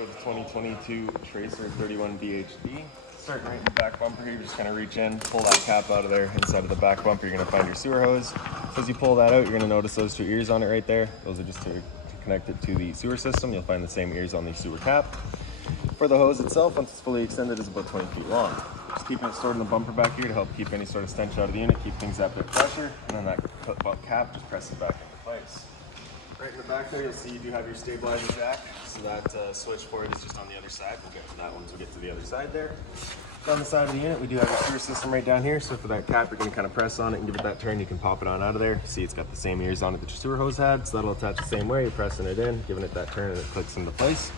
show the 2022 Tracer 31 DHD. Starting right in the back bumper here, you're just gonna reach in, pull that cap out of there. Inside of the back bumper, you're gonna find your sewer hose. So as you pull that out, you're gonna notice those two ears on it right there. Those are just to connect it to the sewer system. You'll find the same ears on the sewer cap. For the hose itself, once it's fully extended, is about 20 feet long. Just keeping it stored in the bumper back here to help keep any sort of stench out of the unit, keep things at bit pressure, and then that cap just presses back into place. Right in the back there, you'll see you do have your stabilizer jack. So that switch for it is just on the other side. We'll get to that once we get to the other side there. Down the side of the unit, we do have a sewer system right down here. So for that cap, you're gonna kind of press on it and give it that turn. You can pop it on out of there. See, it's got the same ears on it that your sewer hose had. So that'll attach the same way. You're pressing it in, giving it that turn, and it clicks into place.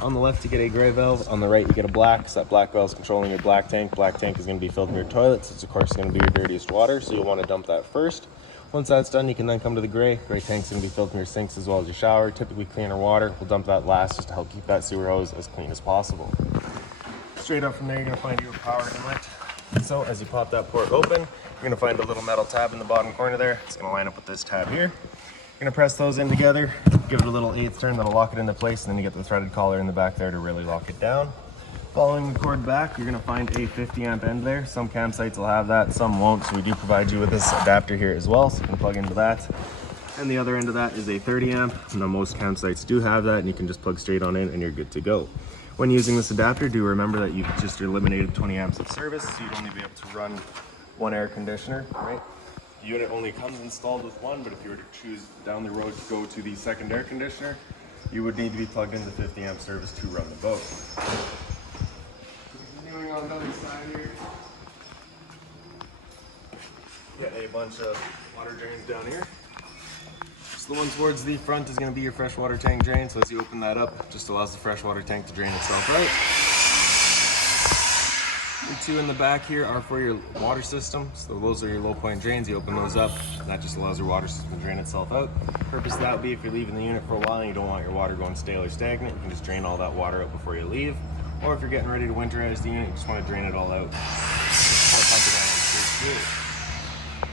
On the left, you get a gray valve. On the right, you get a black. So that black valve is controlling your black tank. Black tank is gonna be filled from your toilet. So it's of course gonna be your dirtiest water. So you'll wanna dump that first. Once that's done, you can then come to the gray. Gray tank's gonna be filled from your sinks as well as your shower. Typically cleaner water. We'll dump that last just to help keep that sewer hose as clean as possible. Straight up from there, you're gonna find your power inlet. So as you pop that port open, you're gonna find a little metal tab in the bottom corner there. It's gonna line up with this tab here. You're gonna press those in together, give it a little 1/8 turn, that'll lock it into place, and then you get the threaded collar in the back there to really lock it down. Following the cord back, you're gonna find a 50 amp end there. Some campsites will have that, some won't, so we do provide you with this adapter here as well, so you can plug into that. And the other end of that is a 30 amp. Now most campsites do have that, and you can just plug straight on in and you're good to go. When using this adapter, do remember that you've just eliminated 20 amps of service, so you'd only be able to run one air conditioner, right? The unit only comes installed with one, but if you were to choose down the road to go to the second air conditioner, you would need to be plugged into 50 amp service to run the boat. Continuing on the other side here, get a bunch of water drains down here. So the one towards the front is going to be your freshwater tank drain. So as you open that up, it just allows the freshwater tank to drain itself out. The two in the back here are for your water system. So those are your low point drains. You open those up, and that just allows your water system to drain itself out. The purpose of that would be if you're leaving the unit for a while and you don't want your water going stale or stagnant, you can just drain all that water out before you leave. Or if you're getting ready to winterize the unit, you just want to drain it all out.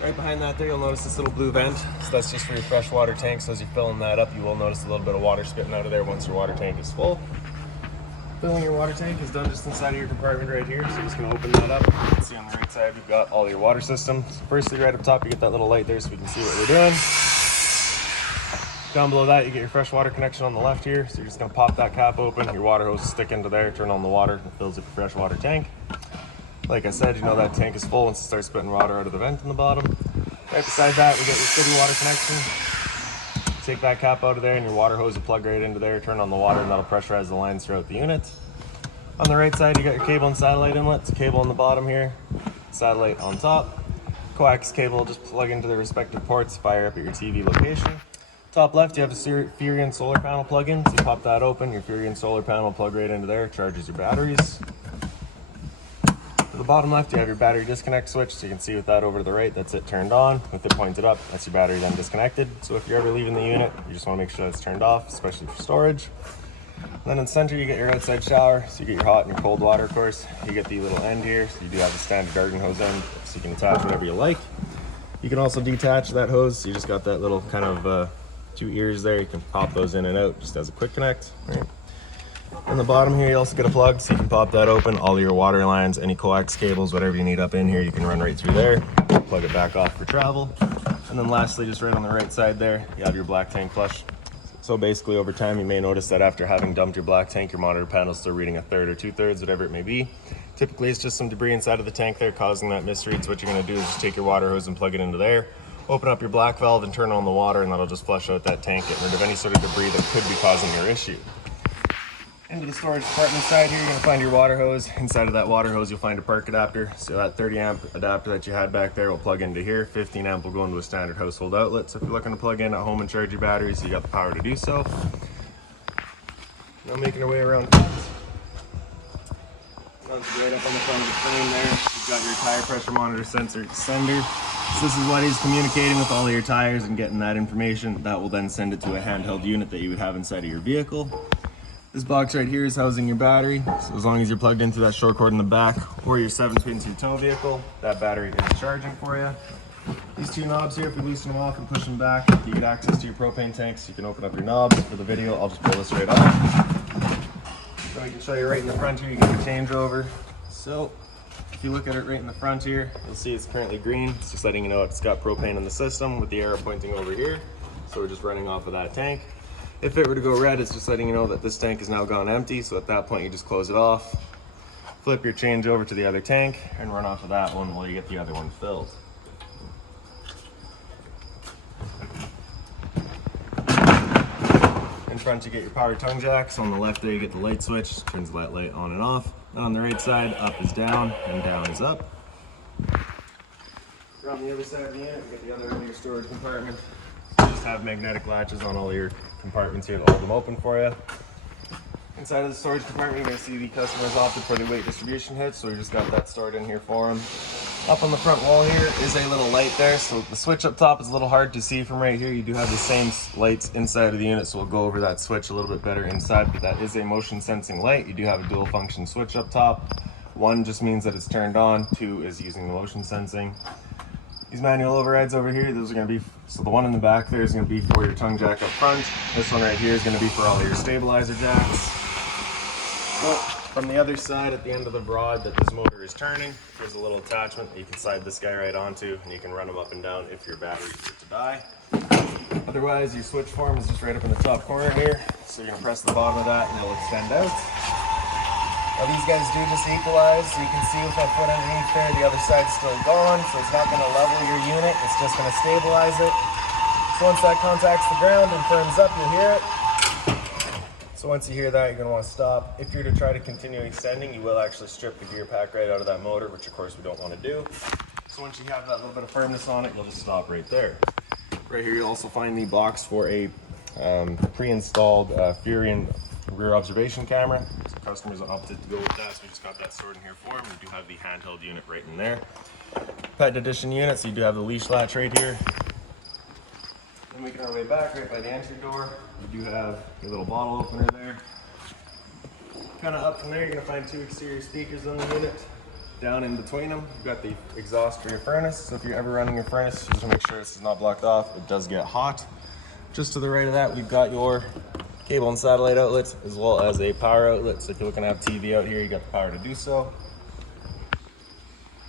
Right behind that there, you'll notice this little blue vent. So that's just for your freshwater tank. So as you're filling that up, you will notice a little bit of water spitting out of there once your water tank is full. Filling your water tank is done just inside of your compartment right here. So you're just gonna open that up. You can see on the right side, you've got all your water systems. Firstly, right up top, you get that little light there so we can see what we're doing. Down below that, you get your fresh water connection on the left here. So you're just gonna pop that cap open, your water hose will stick into there, turn on the water, and it fills up your fresh water tank. Like I said, you know that tank is full once it starts spitting water out of the vent in the bottom. Right beside that, we get your city water connection. Take that cap out of there and your water hose will plug right into there, turn on the water, and that'll pressurize the lines throughout the unit. On the right side, you got your cable and satellite inlets. Cable on the bottom here, satellite on top. Coax cable will just plug into the respective ports, fire up at your TV location. Top left, you have a Furrion solar panel plug-in. So you pop that open, your Furrion solar panel will plug right into there, charges your batteries. To the bottom left, you have your battery disconnect switch, so you can see with that over to the right, that's it turned on. With it pointed up, that's your battery then disconnected. So if you're ever leaving the unit, you just want to make sure that's turned off, especially for storage. And then in the center, you get your outside shower, so you get your hot and your cold water, of course. You get the little end here, so you do have the standard garden hose end, so you can attach whatever you like. You can also detach that hose, so you just got that little kind of two ears there. You can pop those in and out just as a quick connect, right? On the bottom here, you also get a plug, so you can pop that open. All your water lines, any coax cables, whatever you need up in here, you can run right through there. Plug it back off for travel. And then lastly, just right on the right side there, you have your black tank flush. So basically over time, you may notice that after having dumped your black tank, your monitor panel is still reading 1/3 or 2/3, whatever it may be. Typically, it's just some debris inside of the tank there causing that misread. So what you're gonna do is just take your water hose and plug it into there. Open up your black valve and turn on the water, and that'll just flush out that tank, getting rid of any sort of debris that could be causing your issue. Into the storage compartment side here, you're gonna find your water hose. Inside of that water hose, you'll find a park adapter. So that 30 amp adapter that you had back there will plug into here. 15 amp will go into a standard household outlet. So if you're looking to plug in at home and charge your batteries, you got the power to do so. Now making our way around. Runs right up on the front of the frame there. You've got your tire pressure monitor sensor sender. So this is what is communicating with all of your tires and getting that information. That will then send it to a handheld unit that you would have inside of your vehicle. This box right here is housing your battery. So as long as you're plugged into that short cord in the back or your 7-pin tow vehicle, that battery is charging for you. These two knobs here, if you loosen them off and push them back, you get access to your propane tanks. You can open up your knobs. For the video, I'll just pull this right off. So we can show you right in the front here, you get the changeover. So if you look at it right in the front here, you'll see it's currently green. It's just letting you know it's got propane in the system with the arrow pointing over here. So we're just running off of that tank. If it were to go red, it's just letting you know that this tank has now gone empty. So at that point, you just close it off, flip your change over to the other tank, and run off of that one while you get the other one filled. In front, you get your power tongue jacks. On the left there, you get the light switch, turns that light on and off. And on the right side, up is down and down is up. On the other side of the unit, you get the other end of your storage compartment. You just have magnetic latches on all your compartments here to hold them open for you. Inside of the storage compartment, you're going to see the customers opted for the weight distribution hitch, so we just got that stored in here for them. Up on the front wall here is a little light there, so the switch up top is a little hard to see from right here. You do have the same lights inside of the unit, so we'll go over that switch a little bit better inside, but that is a motion sensing light. You do have a dual function switch up top. One just means that it's turned on, two is using the motion sensing. These manual overrides over here, those are going to be, so the one in the back there is going to be for your tongue jack up front. This one right here is going to be for all your stabilizer jacks. So from the other side at the end of the rod that this motor is turning, there's a little attachment that you can slide this guy right onto, and you can run them up and down if your battery were to die. Otherwise, your switch form is just right up in the top corner here. So you're going to press the bottom of that and it'll extend out. Now these guys do just equalize, so you can see with that foot underneath there, the other side's still gone, so it's not going to level your unit, it's just going to stabilize it. So once that contacts the ground and firms up, you'll hear it. So once you hear that, you're going to want to stop. If you're to try to continue extending, you will actually strip the gear pack right out of that motor, which of course we don't want to do. So once you have that little bit of firmness on it, you'll just stop right there. Right here you'll also find the box for a pre-installed Furrion rear observation camera. So customers opted to go with that, so we just got that stored in here for them. We do have the handheld unit right in there. Pet edition unit, so you do have the leash latch right here. Then we can our way back right by the entry door. You do have your little bottle opener there. Kind of up from there, you're going to find two exterior speakers on the unit. Down in between them, you've got the exhaust for your furnace. So if you're ever running your furnace, just to make sure this is not blocked off, it does get hot. Just to the right of that, we've got your cable and satellite outlets, as well as a power outlet. So if you're looking to have TV out here, you got the power to do so.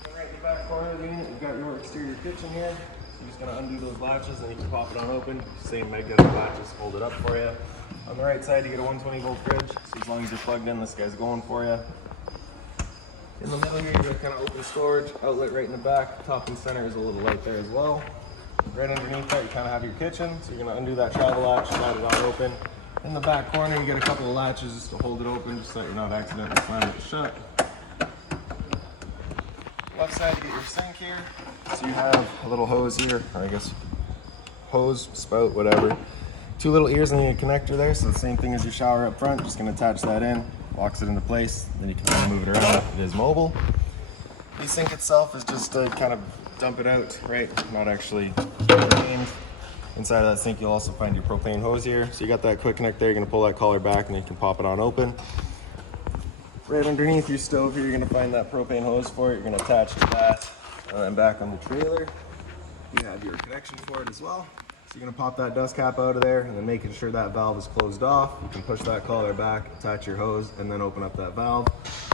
And right in the back corner of the unit, you've got your exterior kitchen here. So you're just going to undo those latches, and you can pop it on open. Same magnetic latches, hold it up for you. On the right side, you get a 120 volt fridge. So as long as you're plugged in, this guy's going for you. In the middle here, you got kind of open storage, outlet right in the back. Top and center is a little light there as well. Right underneath that, you kind of have your kitchen. So you're going to undo that travel latch, slide it on open. In the back corner, you get a couple of latches just to hold it open, just so that you're not accidentally slamming it shut. Left side, you get your sink here. So you have a little hose here, or I guess hose, spout, whatever. Two little ears on the connector there, so the same thing as your shower up front. Just going to attach that in, locks it into place, then you can kind of move it around. It is mobile. The sink itself is just to kind of dump it out, right? Not actually aimed. Inside of that sink, you'll also find your propane hose here. So you got that quick connect there, you're gonna pull that collar back and then you can pop it on open. Right underneath your stove here, you're gonna find that propane hose for it. You're gonna attach to that. And then back on the trailer, you have your connection for it as well. So you're gonna pop that dust cap out of there and then making sure that valve is closed off. You can push that collar back, attach your hose, and then open up that valve.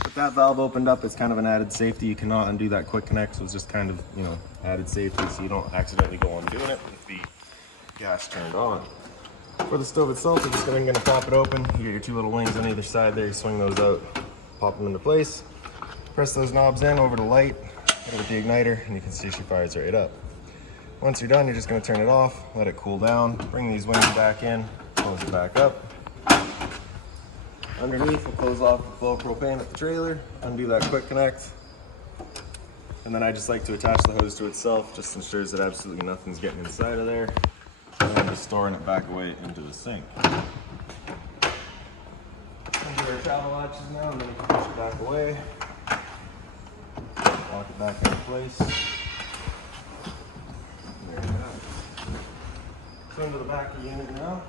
With that valve opened up, it's kind of an added safety. You cannot undo that quick connect, so it's just kind of, you know, added safety so you don't accidentally go on doing it with the gas turned on. For the stove itself, you're just going to pop it open. You get your two little wings on either side there. You swing those out, pop them into place. Press those knobs in over the light, hit it with the igniter, and you can see she fires right up. Once you're done, you're just going to turn it off, let it cool down, bring these wings back in, close it back up. Underneath, we'll close off the flow of propane at the trailer, undo that quick connect. And then I just like to attach the hose to itself, just ensures that absolutely nothing's getting inside of there. And then just storing it back away into the sink. Undo our travel latches now, and then you can push it back away. Lock it back into place. There you go. So into the back of the unit now.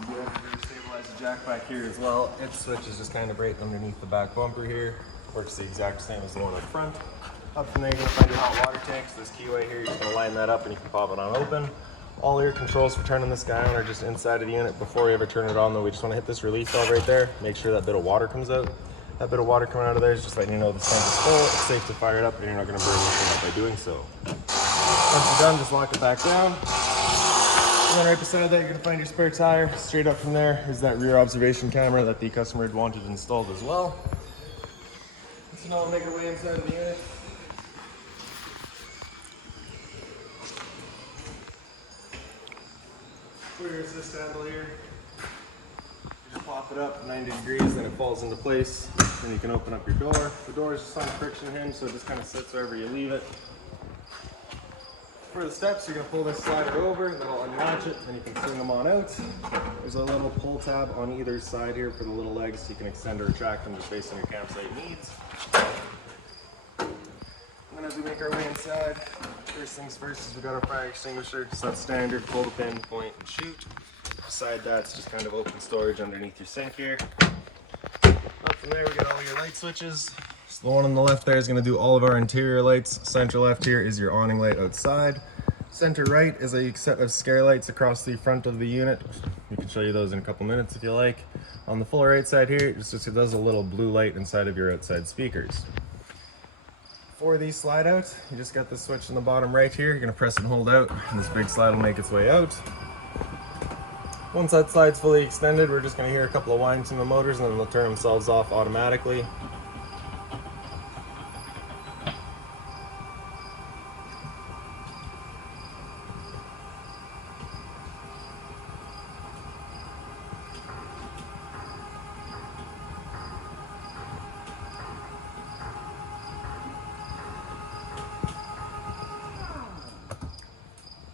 You do have to stabilize the jack back here as well. Its switch is just kind of right underneath the back bumper here. Works the exact same as the one up front. Up from there, you're going to find your hot water tank. So this keyway here, you're just going to line that up and you can pop it on open. All your controls for turning this guy on are just inside of the unit. Before we ever turn it on though, we just want to hit this release valve right there. Make sure that bit of water comes out. That bit of water coming out of there is just letting you know the tank is full. It's safe to fire it up and you're not going to burn anything up by doing so. Once you're done, just lock it back down. And then right beside that, you're going to find your spare tire. Straight up from there is that rear observation camera that the customer had wanted installed as well. So now we'll make our way inside of the unit. For your assist handle here, you just pop it up 90 degrees, then it falls into place. Then you can open up your door. The door is just on a friction hinge, so it just kind of sits wherever you leave it. For the steps, you're going to pull this slider over, that'll unlatch it, and you can swing them on out. There's a little pull tab on either side here for the little legs, so you can extend or retract them just based on your campsite needs. And then as we make our way inside, first things first is we got our fire extinguisher. Just that standard, pull the pin, point, and shoot. Beside that's just kind of open storage underneath your sink here. Up from there we got all your light switches. So the one on the left there is going to do all of our interior lights. Center left here is your awning light outside. Center right is a set of scare lights across the front of the unit. We can show you those in a couple minutes if you like. On the full right side here, it just does a little blue light inside of your outside speakers. For these slide out, you just got the switch in the bottom right here. You're going to press and hold out, and this big slide will make its way out. Once that slide's fully extended, we're just going to hear a couple of whines from the motors, and then they'll turn themselves off automatically.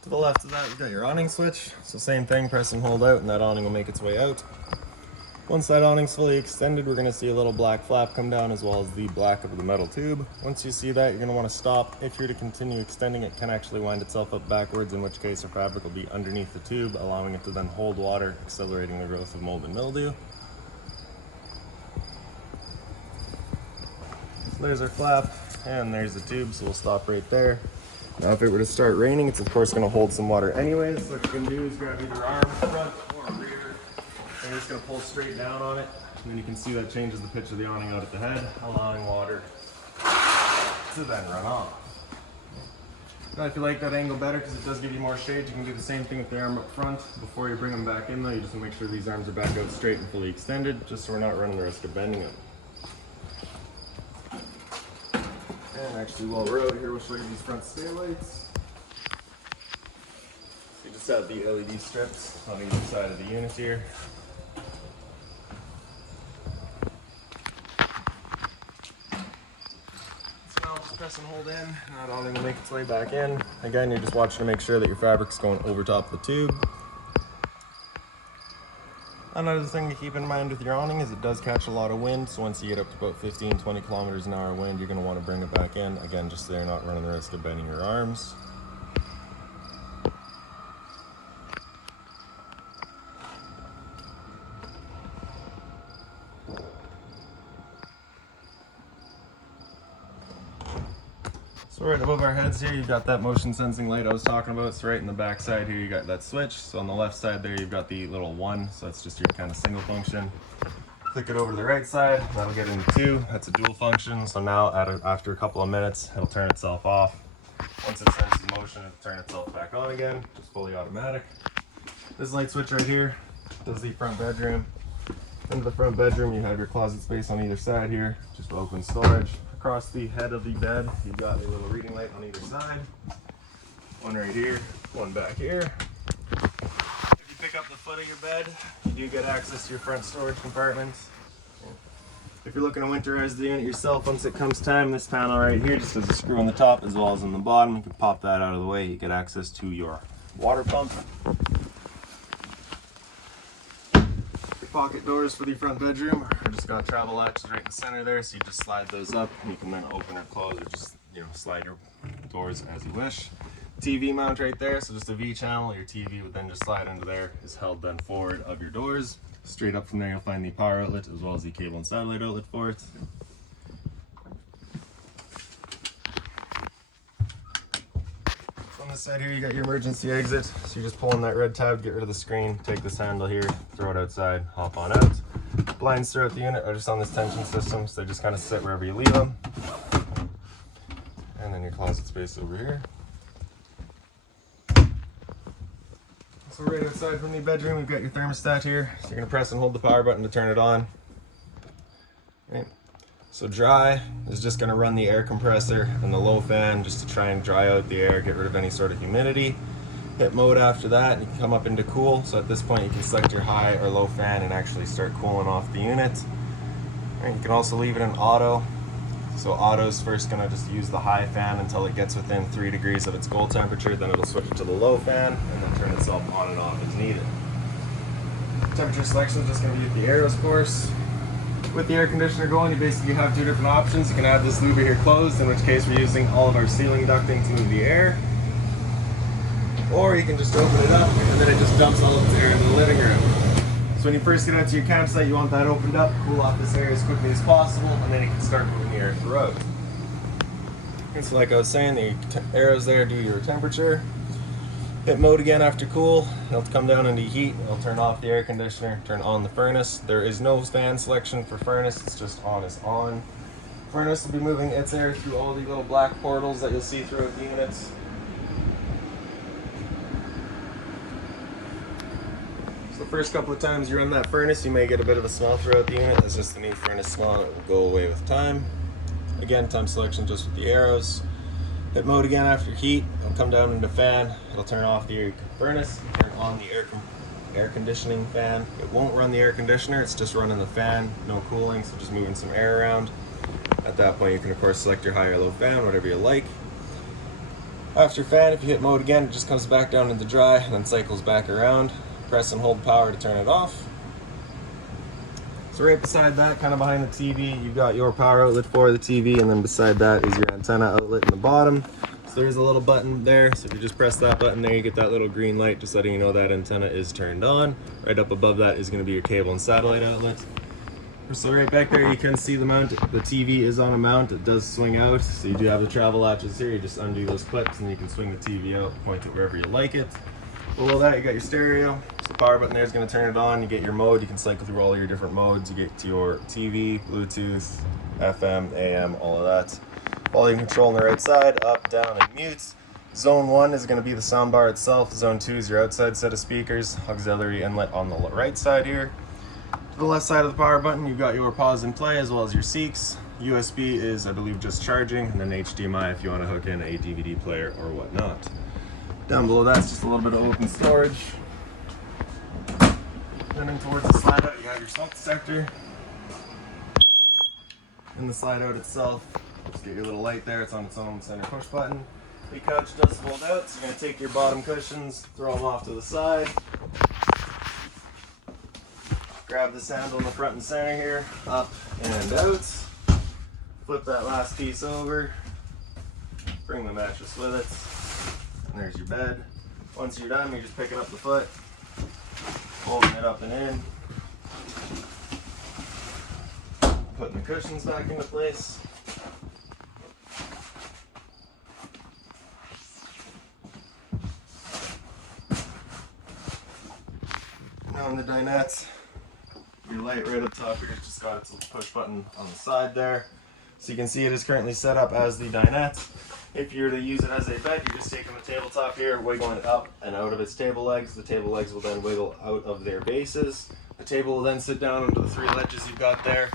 To the left of that, you've got your awning switch. So same thing, press and hold out, and that awning will make its way out. Once that awning's fully extended, we're gonna see a little black flap come down as well as the black of the metal tube. Once you see that, you're gonna wanna stop. If you're to continue extending, it can actually wind itself up backwards, in which case our fabric will be underneath the tube, allowing it to then hold water, accelerating the growth of mold and mildew. So there's our flap, and there's the tube, so we'll stop right there. Now if it were to start raining, it's of course going to hold some water anyways. So what you can do is grab either arm, front, or rear, and you're just going to pull straight down on it. And then you can see that changes the pitch of the awning out at the head, allowing water to then run off. Now if you like that angle better, because it does give you more shade, you can do the same thing with the arm up front. Before you bring them back in though, you just want to make sure these arms are back out straight and fully extended, just so we're not running the risk of bending them. And actually, while we're out here, we'll show you these front stay lights. So you just have the LED strips on either side of the unit here. So now just press and hold in, and that awning will make its way back in. Again, you're just watching to make sure that your fabric's going over top of the tube. Another thing to keep in mind with your awning is it does catch a lot of wind, so once you get up to about 15-20 kilometers an hour wind, you're going to want to bring it back in, again just so you're not running the risk of bending your arms. So right above our heads here, you've got that motion sensing light I was talking about. So right in the back side here, you got that switch. So on the left side there, you've got the little 1. So that's just your kind of single function. Click it over to the right side, that'll get into 2. That's a dual function. So now after a couple of minutes, it'll turn itself off. Once it senses the motion, it'll turn itself back on again, just fully automatic. This light switch right here does the front bedroom. Into the front bedroom, you have your closet space on either side here, just for open storage. Across the head of the bed, you've got a little reading light on either side. One right here, one back here. If you pick up the foot of your bed, you do get access to your front storage compartment. If you're looking to winterize the unit yourself, once it comes time, this panel right here just has a screw on the top as well as on the bottom. You can pop that out of the way. You get access to your water pump. Pocket doors for the front bedroom are just got travel latches right in the center there, so you just slide those up and you can then open or close or just slide your doors as you wish. TV mount right there, so just a V channel. Your TV would then just slide under there, is held then forward of your doors. Straight up from there you'll find the power outlet as well as the cable and satellite outlet for it. From this side here, you got your emergency exit. So you're just pulling that red tab, get rid of the screen, take this handle here, throw it outside, hop on out. Blinds throughout the unit are just on this tension system, so they just kind of sit wherever you leave them. And then your closet space over here. So right outside from the bedroom, we've got your thermostat here. So you're gonna press and hold the power button to turn it on. Right. So dry is just gonna run the air compressor and the low fan just to try and dry out the air, get rid of any sort of humidity. Hit mode after that, and you can come up into cool. So at this point, you can select your high or low fan and actually start cooling off the unit. Right. You can also leave it in auto. So auto's first gonna just use the high fan until it gets within 3 degrees of its goal temperature, then it'll switch it to the low fan and then turn itself on and off as needed. Temperature selection is just gonna be with the arrows, of course. With the air conditioner going, you basically have 2 different options. You can have this louver here closed, in which case we're using all of our ceiling ducting to move the air. Or you can just open it up and then it just dumps all of its air into the living room. So when you first get out to your campsite, you want that opened up, cool off this area as quickly as possible, and then you can start moving the air throughout. And so like I was saying, the arrows there do your temperature. Hit mode again after cool, it'll come down into heat, it'll turn off the air conditioner, turn on the furnace. There is no fan selection for furnace, it's just on is on. Furnace will be moving its air through all the little black portals that you'll see throughout the units. The first couple of times you run that furnace, you may get a bit of a smell throughout the unit. That's just the new furnace smell, and it will go away with time. Again, time selection just with the arrows. Hit mode again after heat, it'll come down into fan, it'll turn off the furnace, turn on the air conditioning fan. It won't run the air conditioner, it's just running the fan, no cooling, so just moving some air around. At that point you can of course select your high or low fan, whatever you like. After fan, if you hit mode again, it just comes back down into dry and then cycles back around. Press and hold power to turn it off. So right beside that, kind of behind the TV, you've got your power outlet for the TV, and then beside that is your antenna outlet in the bottom. So there's a little button there, so if you just press that button there, you get that little green light just letting you know that antenna is turned on. Right up above that is going to be your cable and satellite outlet. So right back there you can see the mount. The TV is on a mount, it does swing out, so you do have the travel latches here. You just undo those clips and you can swing the TV out, point it wherever you like it. Below that you got your stereo. So the power button there is going to turn it on. You get your mode, you can cycle through all your different modes. You get to your TV, Bluetooth, FM, AM, all of that. Volume control on the right side, up, down, and mute. Zone 1 is going to be the soundbar itself. Zone 2 is your outside set of speakers. Auxiliary inlet on the right side here. To the left side of the power button, you've got your pause and play as well as your Seeks. USB is, I believe, just charging, and then HDMI if you want to hook in a DVD player or whatnot. Down below that's just a little bit of open storage. Then in towards the slide out, you have your smoke detector. In the slide out itself, just get your little light there. It's on its own center push button. The couch does fold out, so you're going to take your bottom cushions, throw them off to the side. Grab this handle in the front and center here, up and out. Flip that last piece over. Bring the mattress with it. And there's your bed. Once you're done, you're just picking up the foot, folding it up and in, putting the cushions back into place. Now on the dinette, your light right up top here has just got its little push button on the side there. So you can see it is currently set up as the dinette. If you were to use it as a bed, you're just taking the tabletop here, wiggling it up and out of its table legs. The table legs will then wiggle out of their bases. The table will then sit down onto the 3 ledges you've got there.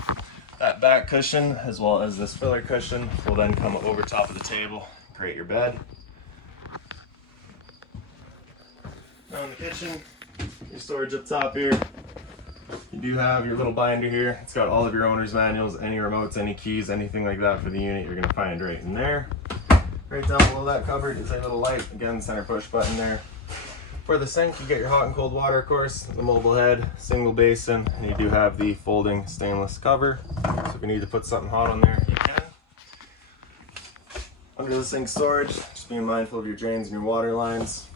That back cushion, as well as this filler cushion, will then come over top of the table, create your bed. Now in the kitchen, your storage up top here. You do have your little binder here. It's got all of your owner's manuals, any remotes, any keys, anything like that for the unit, you're going to find right in there. Right down below that cupboard is a little light, again, center push button there. For the sink, you get your hot and cold water, of course, the mobile head, single basin, and you do have the folding stainless cover. So if you need to put something hot on there, you can. Under the sink storage, just being mindful of your drains and your water lines.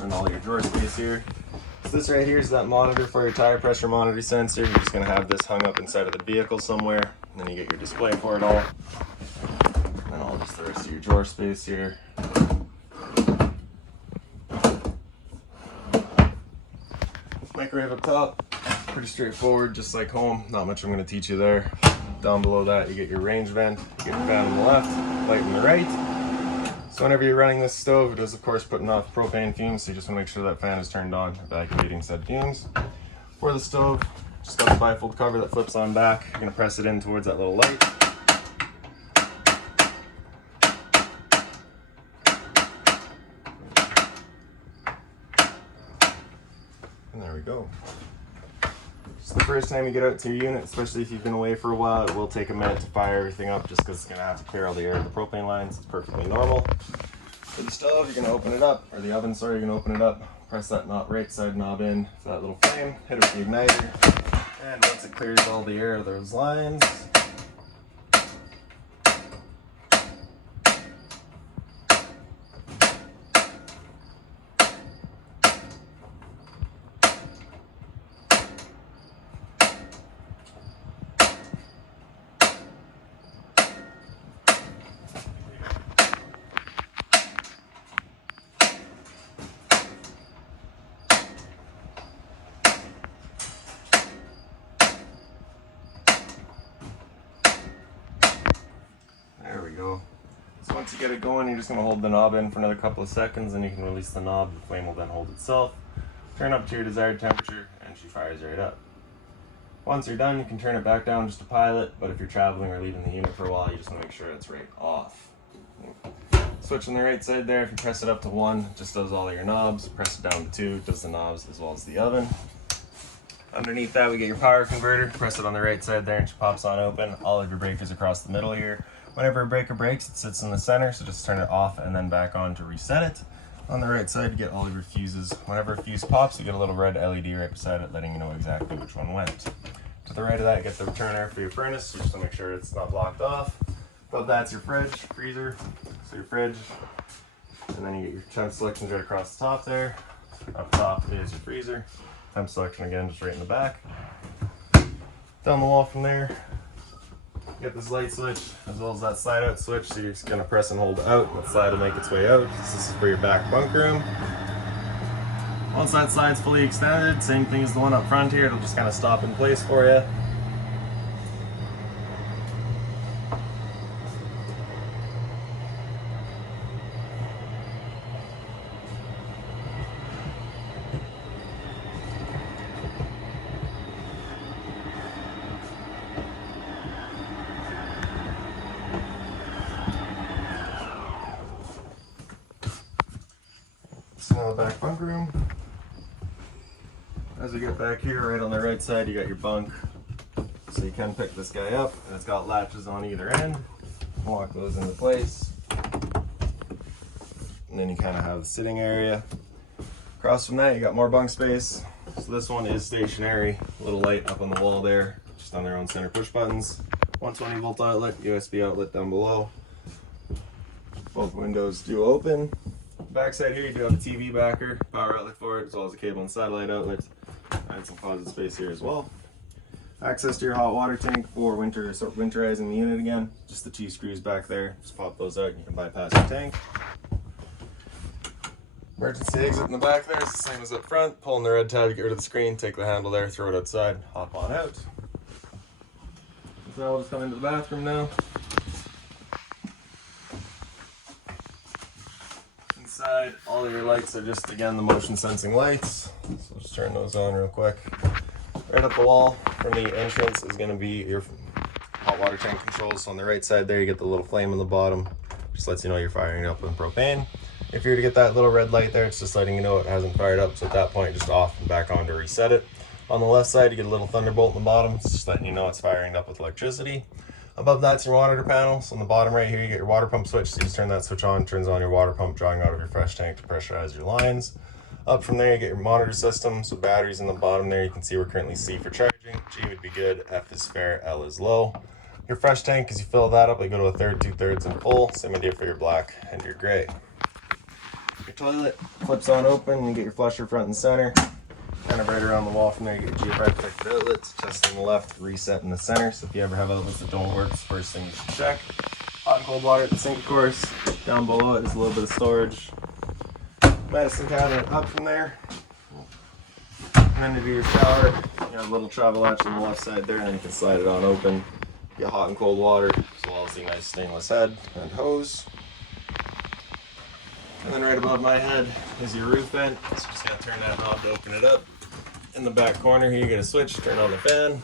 And all your drawer space here. So this right here is that monitor for your tire pressure monitor sensor. You're just going to have this hung up inside of the vehicle somewhere. And then you get your display for it all. And all just the rest of your drawer space here. Microwave up top, pretty straightforward, just like home. Not much I'm going to teach you there. Down below that, you get your range vent, you get your fan on the left, light on the right. So whenever you're running this stove, it is of course putting off propane fumes, so you just want to make sure that fan is turned on, evacuating said fumes. For the stove, just got the bifold cover that flips on back. You're going to press it in towards that little light. And there we go. Just the first time you get out to your unit, especially if you've been away for a while, it will take a minute to fire everything up just because it's going to have to clear all the air of the propane lines. It's perfectly normal. For the stove, you're going to open it up, or the oven, sorry, you're going to open it up, press that right side knob in to that little flame, hit it with the igniter, and once it clears all the air of those lines, there we go. So once you get it going, you're just going to hold the knob in for another couple of seconds, and you can release the knob. The flame will then hold itself. Turn up to your desired temperature, and she fires right up. Once you're done, you can turn it back down just to pilot, but if you're traveling or leaving the unit for a while, you just want to make sure it's right off. Switch on the right side there, if you press it up to 1, it just does all of your knobs. Press it down to 2, it does the knobs as well as the oven. Underneath that, we get your power converter. Press it on the right side there and she pops on open. All of your breakers across the middle here. Whenever a breaker breaks, it sits in the center, so just turn it off and then back on to reset it. On the right side, you get all of your fuses. Whenever a fuse pops, you get a little red LED right beside it, letting you know exactly which one went. To the right of that, you get the return air for your furnace, so just to make sure it's not blocked off. Above that's your fridge, freezer, so your fridge. And then you get your temp selections right across the top there. Up top is your freezer. Temp selection again, just right in the back. Down the wall from there, you get this light switch as well as that slide out switch. So you're just gonna press and hold out, and the slide will make its way out. This is for your back bunk room. Once that slide's fully extended, same thing as the one up front here, it'll just kind of stop in place for you. Now the back bunk room. As we get back here, right on the right side, you got your bunk. So you can pick this guy up, and it's got latches on either end. Lock those into place. And then you kind of have the sitting area. Across from that, you got more bunk space. So this one is stationary. A little light up on the wall there, just on their own center push buttons. 120 volt outlet, USB outlet down below. Both windows do open. Backside here, you do have a TV backer, power outlet for it, as well as a cable and satellite outlet. And some closet space here as well. Access to your hot water tank for winterizing the unit again. Just the 2 screws back there. Just pop those out and you can bypass your tank. Emergency exit in the back there is the same as up front. Pulling the red tab, you get rid of the screen, take the handle there, throw it outside, hop on out. So I'll just come into the bathroom now. Inside, all of your lights are just, again, the motion sensing lights. So just turn those on real quick. Right up the wall from the entrance is going to be your hot water tank controls. So on the right side there, you get the little flame on the bottom. Just lets you know you're firing up with propane. If you're to get that little red light there, it's just letting you know it hasn't fired up. So at that point, just off and back on to reset it. On the left side, you get a little thunderbolt in the bottom. It's just letting you know it's firing up with electricity. Above that's your monitor panel. So on the bottom right here, you get your water pump switch. So you just turn that switch on, turns on your water pump, drawing out of your fresh tank to pressurize your lines. Up from there, you get your monitor system. So batteries in the bottom there, you can see we're currently C for charging. G would be good, F is fair, L is low. Your fresh tank, as you fill that up, you go to 1/3, 2/3 and full. Same idea for your black and your gray. Your toilet flips on open, you get your flusher front and center. Kind of right around the wall from there, you get your GFI protected outlets, test in the left, reset in the center. So if you ever have outlets that don't work, it's the first thing you should check. Hot and cold water at the sink, of course. Down below it is a little bit of storage. Medicine cabinet up from there. And then to do your shower, you have a little travel latch on the left side there, and then you can slide it on open. Get hot and cold water, as well as the nice stainless head and hose. And then right above my head is your roof vent. So just gotta turn that knob to open it up. In the back corner here, you get a switch, turn on the fan.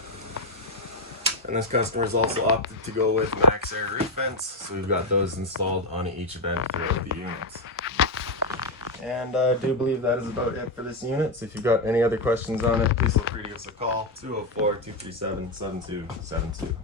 And this customer's also opted to go with MaxxAir roof vents, so we've got those installed on each vent throughout the units. And I do believe that is about it for this unit. So if you've got any other questions on it, please feel free to give us a call, 204-237-7272.